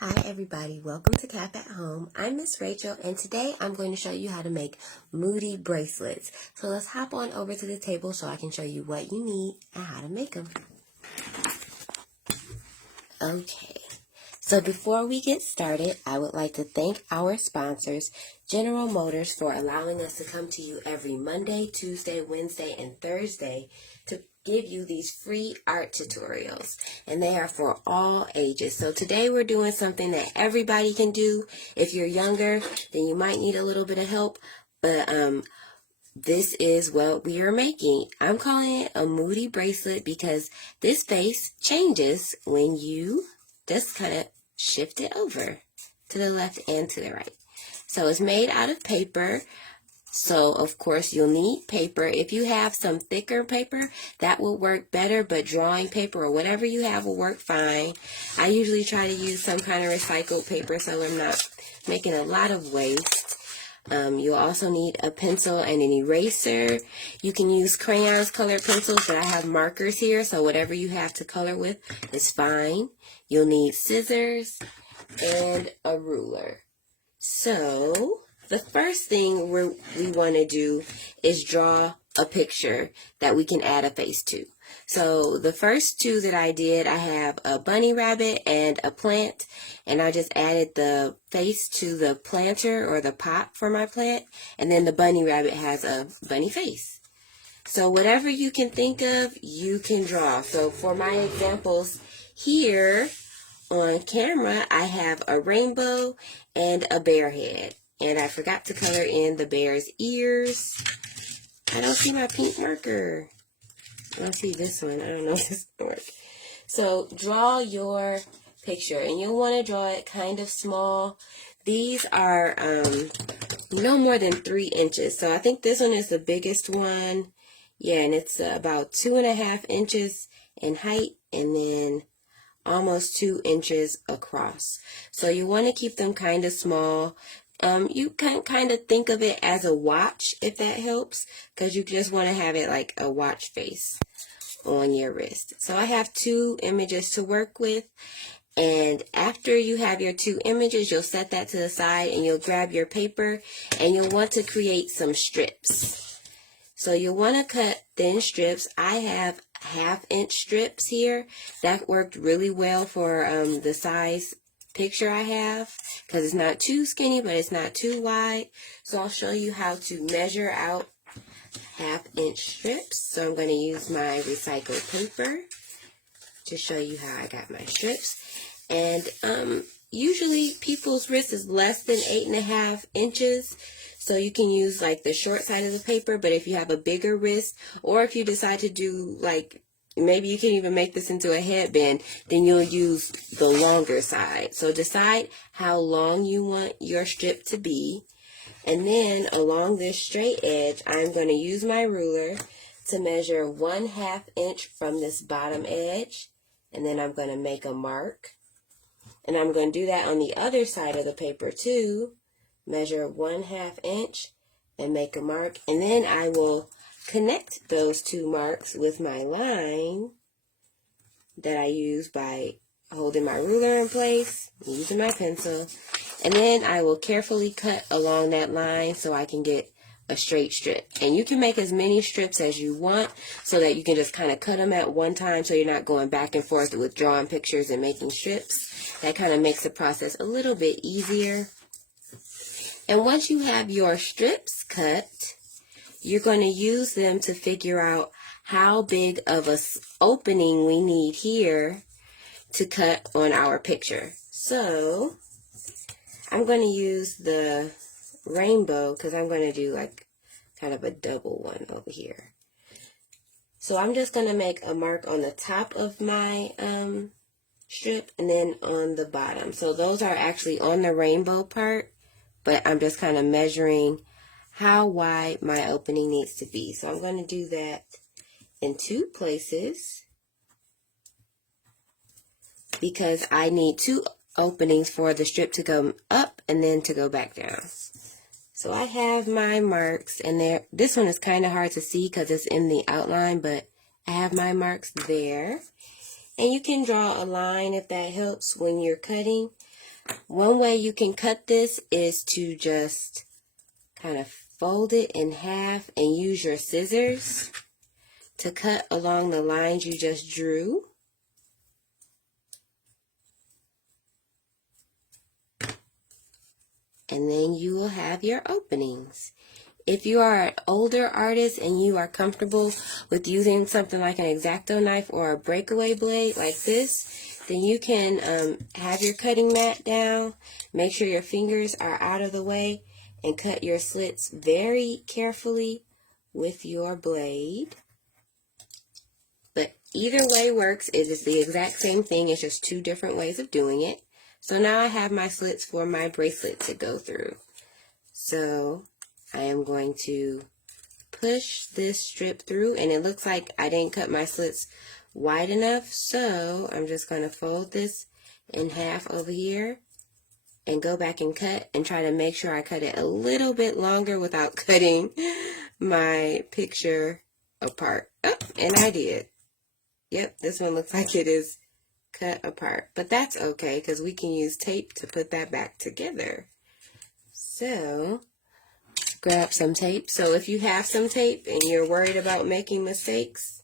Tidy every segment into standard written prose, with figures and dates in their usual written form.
Hi everybody, welcome to Cap at Home. I'm Miss Rachel and today I'm going to show you how to make Moody bracelets. So let's hop on over to the table so I can show you what you need and how to make them. Okay, so before we get started, I would like to thank our sponsors, General Motors, for allowing us to come to you every Monday, Tuesday, Wednesday, and Thursday to give you these free art tutorials, and they are for all ages. So today we're doing something that everybody can do. If you're younger, then you might need a little bit of help, but this is what we are making. I'm calling it a Moody bracelet because this face changes when you just kind of shift it over to the left and to the right. So it's made out of paper. So, of course, you'll need paper. If you have some thicker paper, that will work better, but drawing paper or whatever you have will work fine. I usually try to use some kind of recycled paper so I'm not making a lot of waste. You'll also need a pencil and an eraser. You can use crayons, colored pencils, but I have markers here, so whatever you have to color with is fine. You'll need scissors and a ruler. So the first thing we want to do is draw a picture that we can add a face to. So the first two that I did, I have a bunny rabbit and a plant, and I just added the face to the planter or the pot for my plant, and then the bunny rabbit has a bunny face. So whatever you can think of, you can draw. So for my examples here on camera, I have a rainbow and a bear head. And I forgot to color in the bear's ears. I don't see my pink marker. I don't see this one. I don't know if this will work. So draw your picture. And you'll want to draw it kind of small. These are no more than 3 inches. So I think this one is the biggest one. Yeah, and it's about 2.5 inches in height. And then almost 2 inches across. So you want to keep them kind of small. You can kind of think of it as a watch, if that helps, because you just want to have it like a watch face on your wrist. So I have 2 images to work with, and after you have your 2 images, you'll set that to the side and you'll grab your paper and you'll want to create some strips. So you'll want to cut thin strips. I have 1/2 inch strips here. That worked really well for the size picture I have, because it's not too skinny but it's not too wide. So I'll show you how to measure out 1/2 inch strips. So I'm going to use my recycled paper to show you how I got my strips. And usually people's wrist is less than 8.5 inches. So you can use like the short side of the paper, but if you have a bigger wrist, or if you decide to do like, maybe you can even make this into a headband, then you'll use the longer side. So decide how long you want your strip to be. And then along this straight edge, I'm going to use my ruler to measure 1/2 inch from this bottom edge. And then I'm going to make a mark. And I'm going to do that on the other side of the paper too. Measure 1/2 inch and make a mark. And then I will connect those 2 marks with my line that I use by holding my ruler in place, using my pencil, and then I will carefully cut along that line so I can get a straight strip. And you can make as many strips as you want so that you can just kind of cut them at one time so you're not going back and forth with drawing pictures and making strips. That kind of makes the process a little bit easier. And once you have your strips cut, you're going to use them to figure out how big of a opening we need here to cut on our picture. So I'm going to use the rainbow because I'm going to do like kind of a double one over here. So I'm just going to make a mark on the top of my strip and then on the bottom. So those are actually on the rainbow part, but I'm just kind of measuring how wide my opening needs to be. So I'm going to do that in 2 places because I need 2 openings for the strip to go up and then to go back down. So I have my marks, and this one is kind of hard to see because it's in the outline, but I have my marks there. And you can draw a line if that helps when you're cutting. One way you can cut this is to just kind of fold it in half and use your scissors to cut along the lines you just drew. And then you will have your openings. If you are an older artist and you are comfortable with using something like an X-Acto knife or a breakaway blade like this, then you can have your cutting mat down, make sure your fingers are out of the way, and cut your slits very carefully with your blade. But either way works. It is the exact same thing. It's just two different ways of doing it. So now I have my slits for my bracelet to go through. So I am going to push this strip through, and it looks like I didn't cut my slits wide enough, so I'm just going to fold this in half over here and go back and cut and try to make sure I cut it a little bit longer without cutting my picture apart. Oh, and I did. Yep, this one looks like it is cut apart, but that's okay because we can use tape to put that back together. So grab some tape. So if you have some tape and you're worried about making mistakes,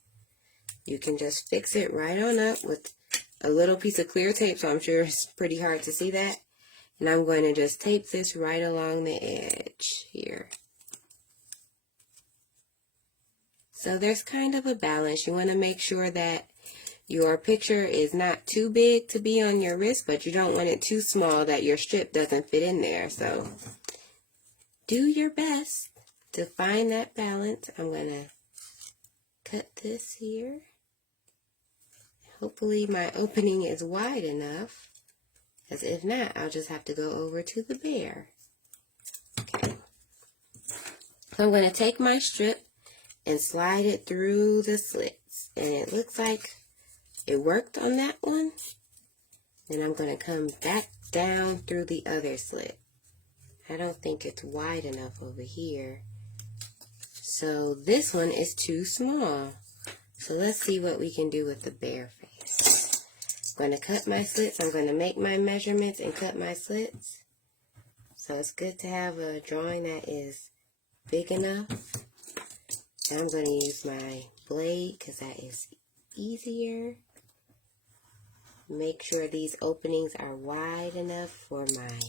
you can just fix it right on up with a little piece of clear tape. So I'm sure it's pretty hard to see that. And I'm going to just tape this right along the edge here. So there's kind of a balance. You want to make sure that your picture is not too big to be on your wrist, but you don't want it too small that your strip doesn't fit in there. So do your best to find that balance. I'm going to cut this here. Hopefully my opening is wide enough, as if not, I'll just have to go over to the bear. Okay. So I'm going to take my strip and slide it through the slits. And it looks like it worked on that one. Then I'm going to come back down through the other slit. I don't think it's wide enough over here. So this one is too small. So let's see what we can do with the bear face. I'm going to cut my slits. I'm going to make my measurements and cut my slits. So it's good to have a drawing that is big enough. And I'm going to use my blade because that is easier. Make sure these openings are wide enough for my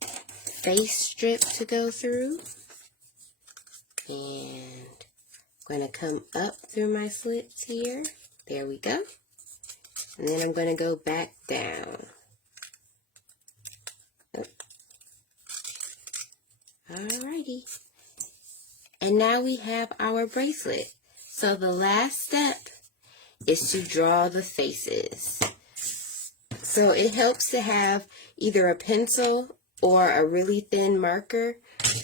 face strip to go through. And I'm going to come up through my slits here. There we go. And then I'm going to go back down. Oh. Alrighty. And now we have our bracelet. So the last step is to draw the faces. So it helps to have either a pencil or a really thin marker.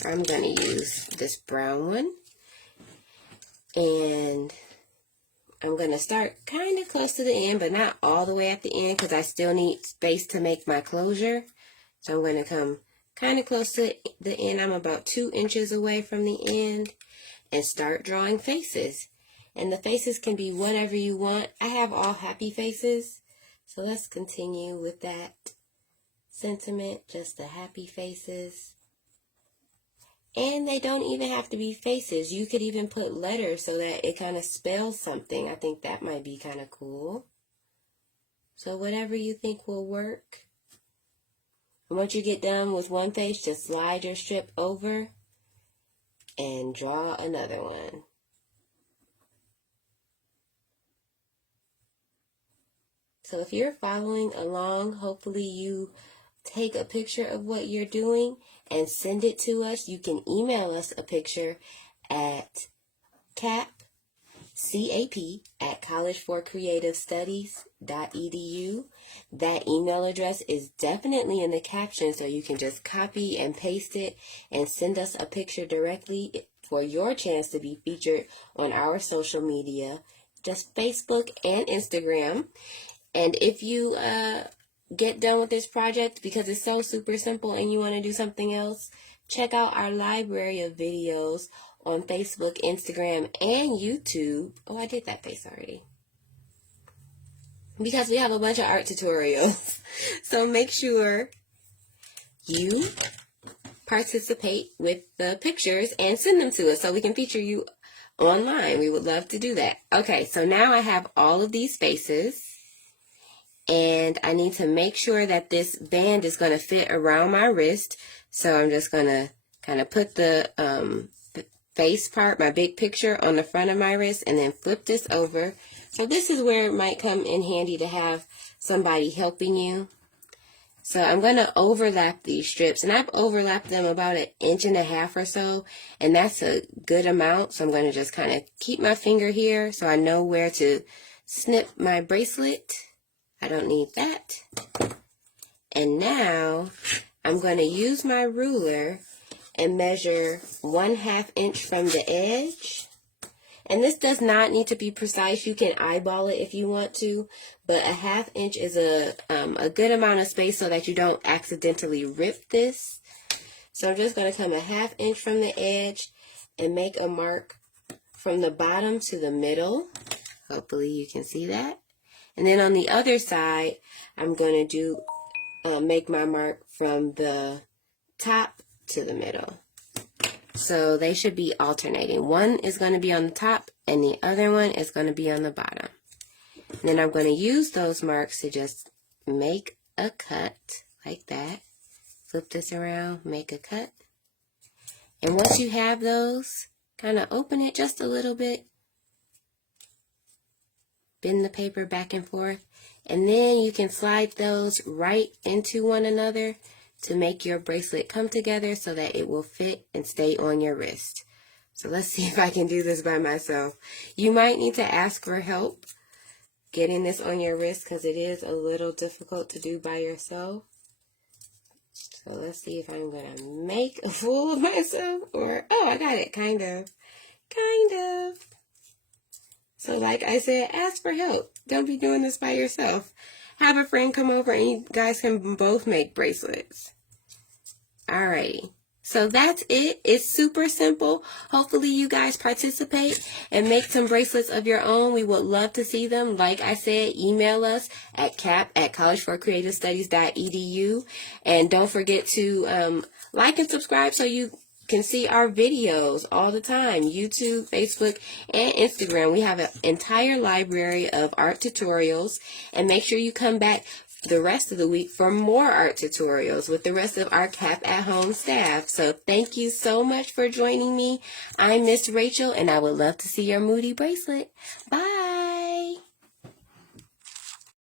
I'm going to use this brown one. And I'm going to start kind of close to the end, but not all the way at the end because I still need space to make my closure. So I'm going to come kind of close to the end. I'm about 2 inches away from the end and start drawing faces. And the faces can be whatever you want. I have all happy faces. So let's continue with that sentiment, just the happy faces. And they don't even have to be faces. You could even put letters so that it kind of spells something. I think that might be kind of cool. So whatever you think will work. And once you get done with one face, just slide your strip over and draw another one. So if you're following along, hopefully you take a picture of what you're doing and send it to us. You can email us a picture at collegeforcreativestudies.edu. That email address is definitely in the caption, so you can just copy and paste it and send us a picture directly for your chance to be featured on our social media, just Facebook and Instagram. And if you get done with this project because it's so super simple and you want to do something else, check out our library of videos on Facebook, Instagram, and YouTube. Oh, I did that face already. because we have a bunch of art tutorials. So make sure you participate with the pictures and send them to us so we can feature you online. We would love to do that. Okay, so now I have all of these faces, and I need to make sure that this band is going to fit around my wrist. So I'm just going to kind of put the face part, my big picture, on the front of my wrist, and then flip this over. So this is where it might come in handy to have somebody helping you. So I'm going to overlap these strips, and I've overlapped them about 1.5 inches or so, and that's a good amount. So I'm going to just kind of keep my finger here so I know where to snip my bracelet. I don't need that. And now I'm going to use my ruler and measure 1/2 inch from the edge. And this does not need to be precise. You can eyeball it if you want to, but 1/2 inch is a good amount of space so that you don't accidentally rip this. So I'm just going to come 1/2 inch from the edge and make a mark from the bottom to the middle. Hopefully you can see that. And then on the other side, I'm going to make my mark from the top to the middle. So they should be alternating. One is going to be on the top and the other one is going to be on the bottom. And then I'm going to use those marks to just make a cut like that. Flip this around, make a cut. And once you have those, kind of open it just a little bit. Bend the paper back and forth. And then you can slide those right into one another to make your bracelet come together so that it will fit and stay on your wrist. So let's see if I can do this by myself. You might need to ask for help getting this on your wrist because it is a little difficult to do by yourself. So let's see if I'm going to make a fool of myself or, oh, I got it, kind of. So like I said, ask for help. Don't be doing this by yourself. Have a friend come over and you guys can both make bracelets. Alrighty. So that's it. It's super simple. Hopefully you guys participate and make some bracelets of your own. We would love to see them. Like I said, email us at cap@collegeforcreativestudies.edu. And don't forget to like and subscribe so you can see our videos all the time. YouTube, Facebook, and Instagram. We have an entire library of art tutorials. And make sure you come back the rest of the week for more art tutorials with the rest of our Cap at Home staff. So thank you so much for joining me. I'm Miss Rachel, and I would love to see your Moody bracelet. Bye.